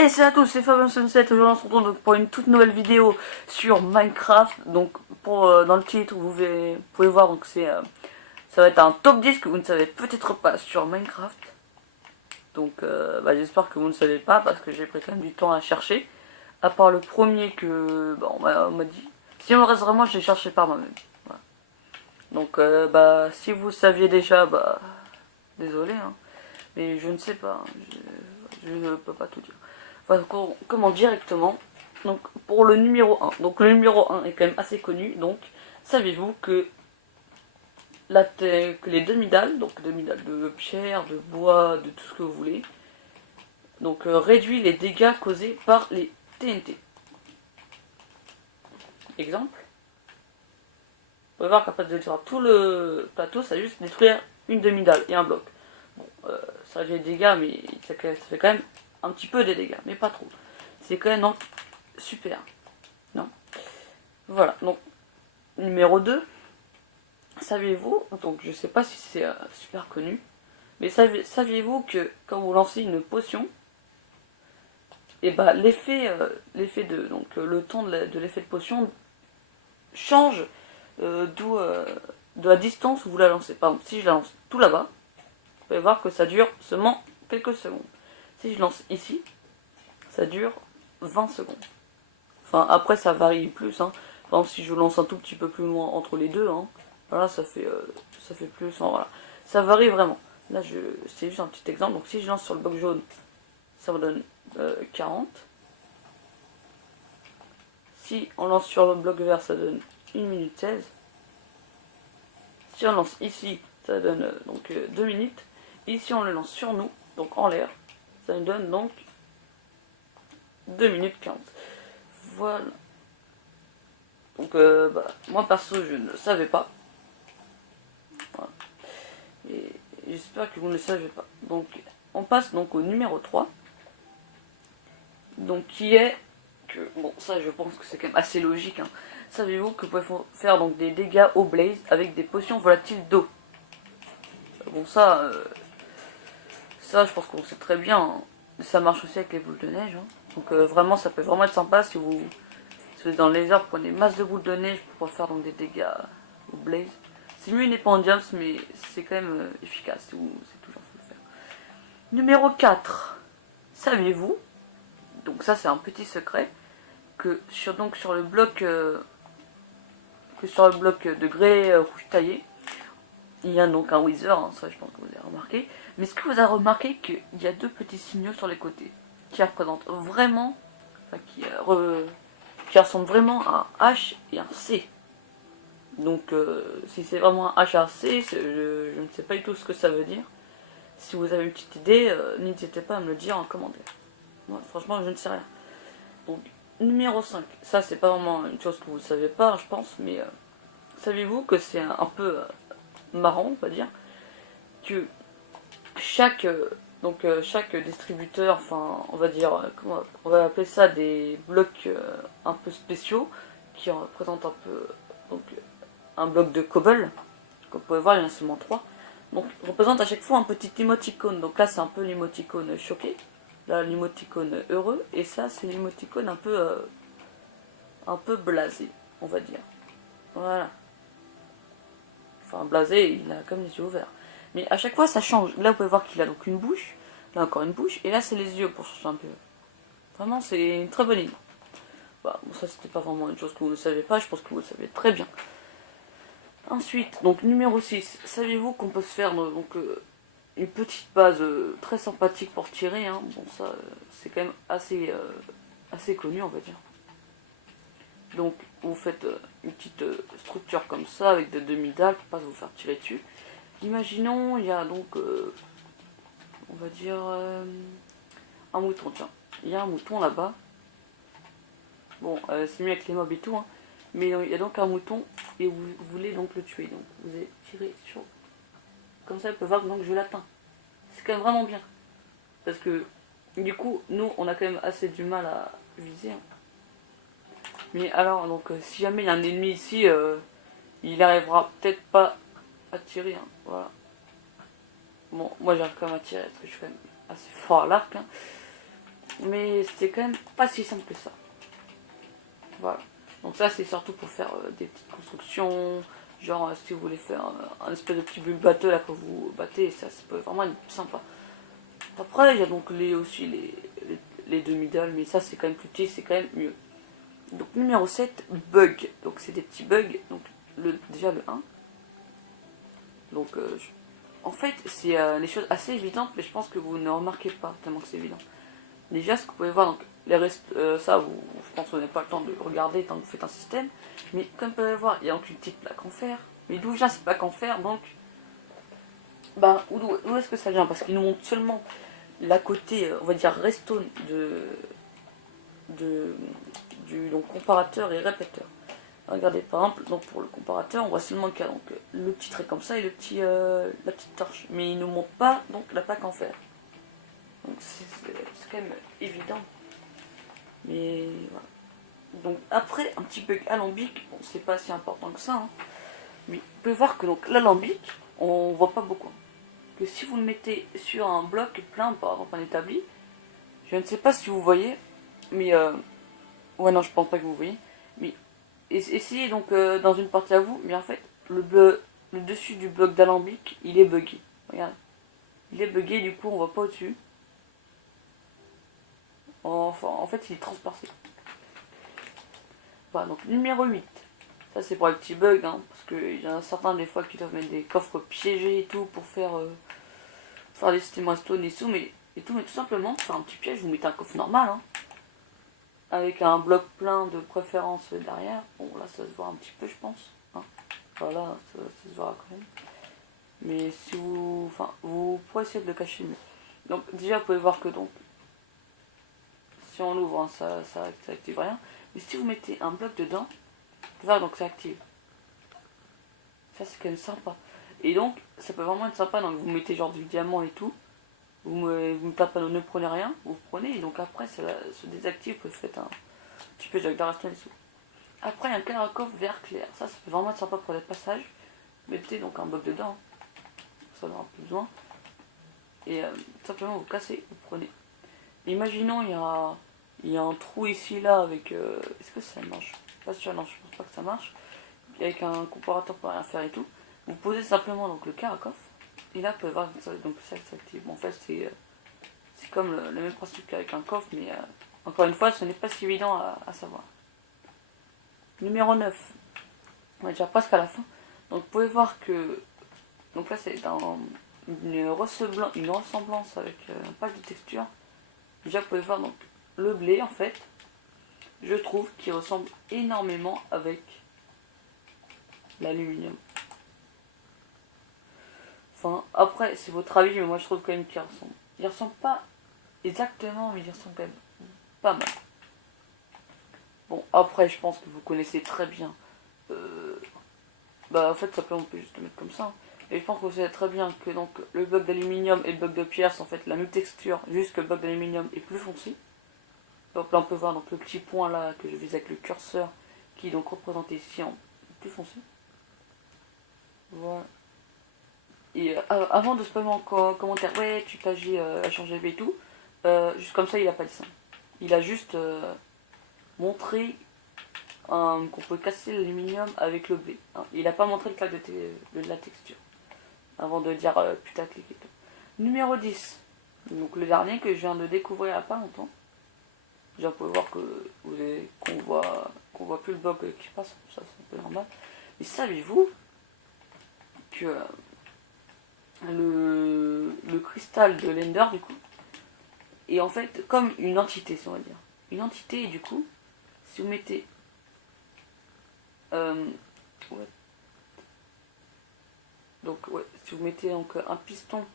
Et salut à tous, c'est Fabien Sunset. Aujourd'hui on se retrouve donc pour une toute nouvelle vidéo sur Minecraft. Donc dans le titre vous pouvez voir, donc ça va être un top 10 que vous ne savez peut-être pas sur Minecraft. Donc j'espère que vous ne savez pas parce que j'ai pris quand même du temps à chercher. À part le premier que on m'a dit. Si on le reste vraiment, je l'ai cherché par moi-même. Voilà. Donc si vous saviez déjà, désolé, hein, mais je ne sais pas, je ne peux pas tout dire. Enfin, comment directement. Donc pour le numéro 1. Donc le numéro 1 est quand même assez connu. Donc saviez-vous que, que les demi-dalles, donc demi-dalles de pierre, de bois, de tout ce que vous voulez, donc réduit les dégâts causés par les TNT. Exemple. Vous pouvez voir qu'à place de détruire tout le plateau, ça va juste détruire une demi-dalle et un bloc. Bon, ça réduit les dégâts, mais ça fait quand même un petit peu des dégâts, mais pas trop. C'est quand même donc super. Non. Voilà, donc numéro 2. Saviez-vous, donc je sais pas si c'est super connu, mais saviez-vous que quand vous lancez une potion, et l'effet de donc le temps de l'effet de potion change de la distance où vous la lancez. Par exemple, si je la lance tout là-bas, vous pouvez voir que ça dure seulement quelques secondes. Si je lance ici, ça dure 20 secondes. Enfin, après, ça varie plus. Hein. Par exemple, si je lance un tout petit peu plus loin entre les deux, hein, voilà, ça fait plus. Hein, voilà. Ça varie vraiment. Là, c'est juste un petit exemple. Donc, si je lance sur le bloc jaune, ça me donne 40. Si on lance sur le bloc vert, ça donne 1 minute 16. Si on lance ici, ça donne 2 minutes. Et si on le lance sur nous, donc en l'air, ça nous donne donc 2 minutes 15. Voilà. Donc moi perso je ne savais pas. Voilà. Et j'espère que vous ne le savez pas. Donc on passe donc au numéro 3. Donc qui est que, bon ça je pense que c'est quand même assez logique. Hein. Savez-vous que vous pouvez faire donc des dégâts au blaze avec des potions volatiles d'eau? Bon ça je pense qu'on sait très bien. Hein. Ça marche aussi avec les boules de neige. Hein. Donc vraiment ça peut vraiment être sympa si vous êtes dans les arbres, prenez masse de boules de neige pour pouvoir faire donc des dégâts au blaze. C'est mieux une épée en diams, mais c'est quand même efficace, c'est toujours faut le faire. Numéro 4. Saviez-vous, donc ça c'est un petit secret, que sur le bloc de grès rouge taillé, il y a donc un wither, hein, ça je pense que vous avez remarqué. Mais est-ce que vous avez remarqué qu'il y a deux petits signaux sur les côtés qui représentent vraiment, enfin, qui ressemblent vraiment à un H et un C. Donc si c'est vraiment un H et un C, je ne sais pas du tout ce que ça veut dire. Si vous avez une petite idée, n'hésitez pas à me le dire en commentaire. Moi, franchement, je ne sais rien. Donc, numéro 5. Ça, c'est pas vraiment une chose que vous ne savez pas, je pense, mais savez-vous que c'est un peu marrant, on va dire, que chaque, chaque distributeur, enfin, on va dire, on va appeler ça des blocs un peu spéciaux, qui représentent un peu, donc, un bloc de cobble. Comme vous pouvez voir, il y en a seulement 3. Donc, représente à chaque fois un petit émoticône. Donc là, c'est un peu l'émoticône choqué. Là, l'émoticône heureux. Et ça, c'est l'émoticône un peu blasé, on va dire. Voilà. Enfin, blasé, il a comme les yeux ouverts. Mais à chaque fois, ça change. Là, vous pouvez voir qu'il a donc une bouche. Là, encore une bouche. Et là, c'est les yeux pour changer un peu. Vraiment, c'est une très bonne idée. Bah, bon, ça, c'était pas vraiment une chose que vous ne savez pas. Je pense que vous le savez très bien. Ensuite, donc numéro 6, saviez-vous qu'on peut se faire une petite base très sympathique pour tirer, hein. Bon ça c'est quand même assez connu on va dire. Donc vous faites une petite structure comme ça avec des demi-dalles pour pas vous faire tirer dessus. Imaginons il y a donc on va dire un mouton, tiens. Il y a un mouton là-bas. Bon c'est mieux avec les mobs et tout, hein. Mais il y a donc un mouton et vous voulez donc le tuer. Donc vous allez tirer sur... Comme ça, vous pouvez voir que donc, je l'atteins. C'est quand même vraiment bien. Parce que du coup, nous, on a quand même assez du mal à viser. Hein. Mais alors, donc si jamais il y a un ennemi ici, il arrivera peut-être pas à tirer. Hein. Voilà. Bon, moi j'arrive quand même à tirer parce que je suis quand même assez fort à l'arc. Hein. mais c'était quand même pas si simple que ça. Voilà. Donc ça c'est surtout pour faire des petites constructions, genre si vous voulez faire un espèce de petit bulle batteux là que vous battez, ça peut vraiment être sympa. Après il y a donc aussi les demi-dalles, mais ça c'est quand même plus petit, c'est quand même mieux. Donc numéro 7, bug. Donc c'est des petits bugs, donc déjà le 1. Donc en fait c'est des choses assez évidentes, mais je pense que vous ne remarquez pas tellement que c'est évident. Déjà ce que vous pouvez voir, donc les restes, ça je pense que vous n'avez pas le temps de regarder tant que vous faites un système, mais comme vous pouvez voir, il y a donc une petite plaque en fer. Mais d'où vient cette plaque en fer donc bah, où est-ce que ça vient? Parce qu'il nous montre seulement la côté, on va dire, redstone du donc, comparateur et répéteur. Regardez par exemple, donc pour le comparateur, on voit seulement qu'il y a donc, le petit trait comme ça et la petite torche. Mais il ne nous montre pas donc la plaque en fer. Donc c'est quand même évident. Mais voilà. Donc après, un petit bug alambic, bon c'est pas si important que ça, hein. Mais vous pouvez voir que donc l'alambic, on voit pas beaucoup. Que si vous le mettez sur un bloc plein, par exemple un établi, je ne sais pas si vous voyez, mais ouais non je pense pas que vous voyez, mais essayez donc dans une partie à vous, mais en fait le dessus du bloc d'alambic il est buggé. Regarde, il est buggé, du coup on voit pas au-dessus. Enfin, en fait il est transpercé. Voilà, donc numéro 8. Ça c'est pour les petits bugs, hein, parce qu'il y en a certains des fois qui doivent mettre des coffres piégés et tout pour faire des systèmes redstone et tout, mais tout simplement pour faire un petit piège, vous mettez un coffre normal, hein, avec un bloc plein de préférence derrière. Bon là ça se voit un petit peu je pense, hein. Voilà, ça se voit quand même. Mais si vous pourrez essayer de le cacher mieux. Donc déjà vous pouvez voir que donc si on l'ouvre, hein, ça active rien. Mais si vous mettez un bloc dedans, vous pouvez voir donc ça active. Ça c'est quand même sympa. Et donc ça peut vraiment être sympa, donc vous mettez genre du diamant et tout. Vous me tapez, ne prenez rien, vous prenez et donc après ça se désactive, vous faites un petit peu de redstone et tout. Après il y a un caracof vert clair, ça peut vraiment être sympa pour les passages. Mettez donc un bloc dedans, ça n'aura plus besoin. Et simplement vous cassez, vous prenez. Imaginons il y a un trou ici là avec. Est-ce que ça marche? Pas sûr, non, je pense pas que ça marche. Avec un comparateur pour rien faire et tout. Vous posez simplement donc le caracof. Et là vous pouvez voir donc ça s'active. Bon, en fait c'est comme le même principe qu'avec un coffre, mais encore une fois ce n'est pas si évident à savoir. Numéro 9. On est déjà presque à la fin. Donc vous pouvez voir que. Donc là c'est dans une ressemblance avec un pack de texture. Déjà vous pouvez voir donc le blé en fait. Je trouve qu'il ressemble énormément avec l'aluminium. Enfin après c'est votre avis, mais moi je trouve quand même qu'il ressemble. Il ressemble pas exactement, mais il ressemble quand même pas mal. Bon après je pense que vous connaissez très bien. Bah en fait ça peut, on peut juste le mettre comme ça, hein. Et je pense que vous savez très bien que donc le bloc d'aluminium et le bloc de pierre sont en fait la même texture, juste que le bloc d'aluminium est plus foncé. Donc là on peut voir donc le petit point là que je vise avec le curseur qui est donc représenté ici en plus foncé. Voilà. Et avant de spammer en commentaire, ouais tu plagies à changer et tout, juste comme ça il a pas dit ça. Il a juste montré qu'on peut casser l'aluminium avec le blé, hein. Il a pas montré le cas de la texture. Avant de dire putaclic et tout. Numéro 10. Donc le dernier que je viens de découvrir il n'y a pas longtemps. Déjà vous pouvez voir qu'on voit plus le bloc qui passe, ça c'est un peu normal. Mais saviez-vous que le cristal de l'Ender du coup est en fait comme une entité, si on va dire. Une entité, et du coup, si vous mettez ouais. Donc ouais, si vous mettez donc un piston,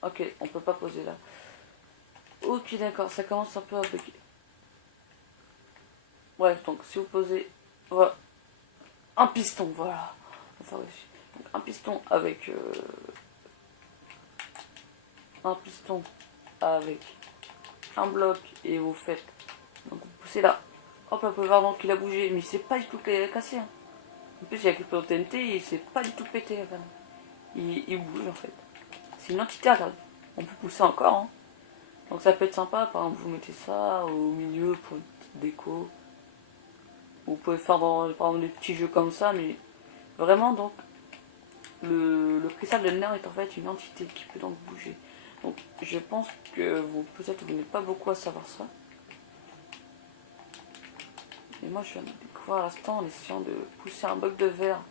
ok, on peut pas poser là. Ok d'accord, ça commence un peu à bugger. Bref, donc si vous posez voilà, un piston, voilà, enfin, donc, un piston avec un bloc et vous faites, donc vous poussez là, hop là, vous pouvez voir donc qu'il a bougé, mais c'est pas du tout cassé, hein. En plus il y a quelques TNT et c'est pas du tout pété là, il bouge en fait. c'est une entité, regarde. On peut pousser encore, hein. Donc ça peut être sympa, par exemple vous mettez ça au milieu pour une petite déco. Vous pouvez faire par exemple des petits jeux comme ça, mais vraiment donc le cristal de Nether est en fait une entité qui peut donc bouger. Donc je pense que vous peut-être vous n'êtes pas beaucoup à savoir ça. Et moi je viens de découvrir à l'instant en essayant de pousser un bloc de verre,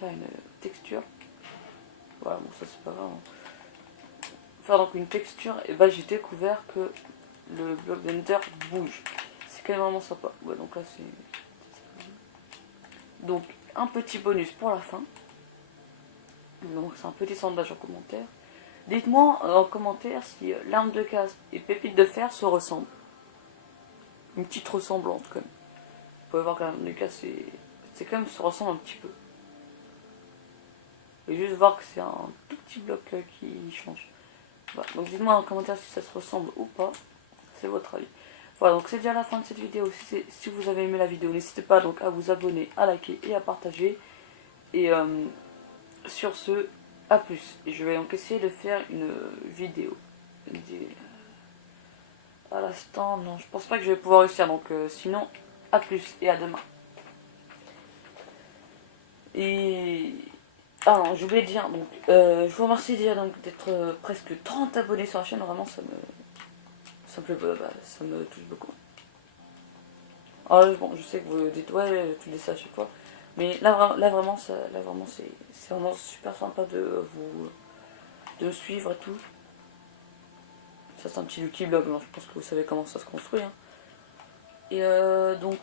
faire une texture. Voilà, bon ça c'est pas grave. Faire donc une texture, et bah j'ai découvert que le bloc de Nether bouge. C'est quand même vraiment sympa. Ouais, donc là c'est... Donc un petit bonus pour la fin. Donc c'est un petit sondage en commentaire. Dites-moi en commentaire si l'arme de casse et pépite de fer se ressemblent. Une petite ressemblance quand même. Vous pouvez voir que l'arme de casse c'est quand même se ressemble un petit peu. Et juste voir que c'est un tout petit bloc qui change. Voilà. Donc dites-moi en commentaire si ça se ressemble ou pas. C'est votre avis. Voilà, donc c'est déjà la fin de cette vidéo. Si vous avez aimé la vidéo, n'hésitez pas donc à vous abonner, à liker et à partager. Et sur ce, à plus. Et je vais donc essayer de faire une vidéo. À l'instant, non, je pense pas que je vais pouvoir réussir. Donc sinon, à plus et à demain. Et... Ah non, j'ai oublié de dire, donc je vous remercie déjà d'être presque 30 abonnés sur la chaîne. Vraiment, ça me touche beaucoup. Alors bon, je sais que vous dites ouais, tu dis ça à chaque fois, mais là vraiment c'est vraiment super sympa de me suivre et tout. Ça c'est un petit Lucky Blog, je pense que vous savez comment ça se construit. Hein. Et donc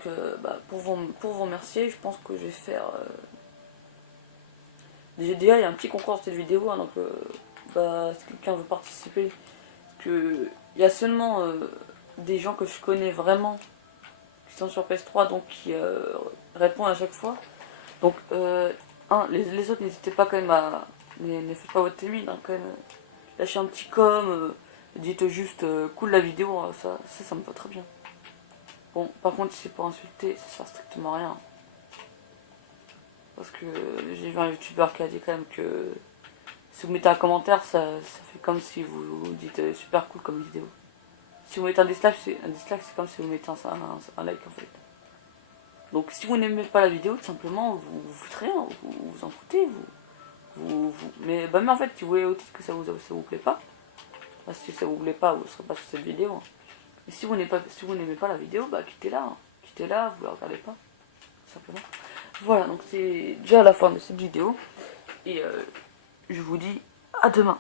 pour vous remercier, je pense que je vais faire déjà il y a un petit concours dans cette vidéo, hein, donc si quelqu'un veut participer, que il y a seulement des gens que je connais vraiment qui sont sur PS3, donc qui répondent à chaque fois. Donc, les autres, n'hésitez pas quand même à... Ne faites pas votre timide, hein, quand même. Lâchez un petit dites juste cool la vidéo, hein, ça me va très bien. Bon, par contre, si c'est pour insulter, ça sert strictement à rien. Parce que j'ai vu un youtubeur qui a dit quand même que si vous mettez un commentaire, ça fait comme si vous dites super cool comme vidéo. Si vous mettez un dislike, c'est comme si vous mettez un like en fait. Donc si vous n'aimez pas la vidéo, tout simplement, vous faites rien, vous en foutez, mais en fait, si vous voyez au titre que ça vous plaît pas, si ça vous plaît pas, vous ne serez pas sur cette vidéo. Hein. Et si vous n'aimez pas la vidéo, quittez-la, hein. Quittez-la, vous la regardez pas, tout simplement. Voilà, donc c'est déjà la fin de cette vidéo, et je vous dis à demain.